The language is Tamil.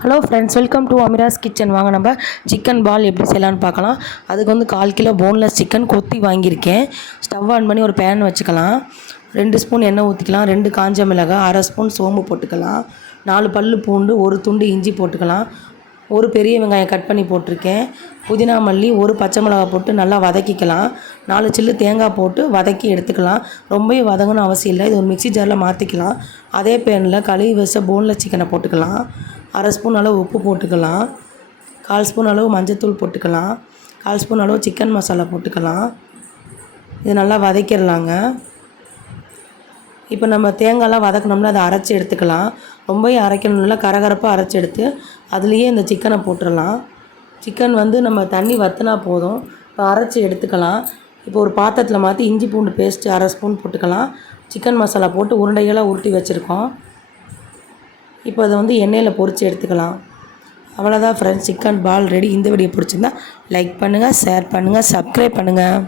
Hello friends welcome to Amira's kitchen வாங்க நம்ம சிக்கன் பால் எப்படி செய்யலான்னு பார்க்கலாம். அதுக்கு வந்து கால் கிலோ போன்லெஸ் சிக்கன் கொத்தி வாங்கியிருக்கேன். ஸ்டவ் ஆன் பண்ணி ஒரு பேன் வச்சுக்கலாம். ரெண்டு ஸ்பூன் எண்ணெய் ஊற்றிக்கலாம் ரெண்டு காஞ்ச மிளகாய் அரை ஸ்பூன் சோம்பு போட்டுக்கலாம். நாலு பல் பூண்டு ஒரு துண்டு இஞ்சி போட்டுக்கலாம். ஒரு பெரிய வெங்காயம் கட் பண்ணி போட்டிருக்கேன். புதினா மல்லி ஒரு பச்சை மிளகாய் போட்டு நல்லா வதக்கிக்கலாம். நாலு சில்லு தேங்காய் போட்டு வதக்கி எடுத்துக்கலாம். ரொம்பவே வதங்கணும் அவசியம் இல்லை. இது ஒரு மிக்ஸி ஜாரில் மாற்றிக்கலாம் அதே பேனில் கழுவி வச்ச போன்லெஸ் சிக்கனை போட்டுக்கலாம். அரை ஸ்பூன் அளவு உப்பு போட்டுக்கலாம். கால் ஸ்பூன் அளவு மஞ்சத்தூள் போட்டுக்கலாம். கால் ஸ்பூன் அளவு சிக்கன் மசாலா போட்டுக்கலாம். இது நல்லா வதக்கிடலாங்க. இப்போ நம்ம தேங்காய்லாம் வதக்கினோம்னா அதை அரைச்சி எடுத்துக்கலாம். ரொம்பவும் அரைக்கணும் இல்லை கரகரப்பாக அரைச்சி எடுத்து அதுலேயே இந்த சிக்கனை போட்டுடலாம். சிக்கன் வந்து நம்ம தண்ணி வற்றினா போதும். இப்போ அரைச்சி எடுத்துக்கலாம். இப்போ ஒரு பாத்திரத்தில் மாற்றி இஞ்சி பூண்டு பேஸ்ட்டு அரை ஸ்பூன் போட்டுக்கலாம். சிக்கன் மசாலா போட்டு உருண்டைகளாக உருட்டி வச்சுருக்கோம். இப்போ அதை வந்து எண்ணெயில் பொரித்து எடுத்துக்கலாம். அவ்வளோதான் ஃப்ரெண்ட்ஸ் சிக்கன் பால் ரெடி இந்த வீடியோ பிடிச்சிருந்தா லைக் பண்ணுங்கள் ஷேர் பண்ணுங்கள் சப்ஸ்கிரைப் பண்ணுங்கள்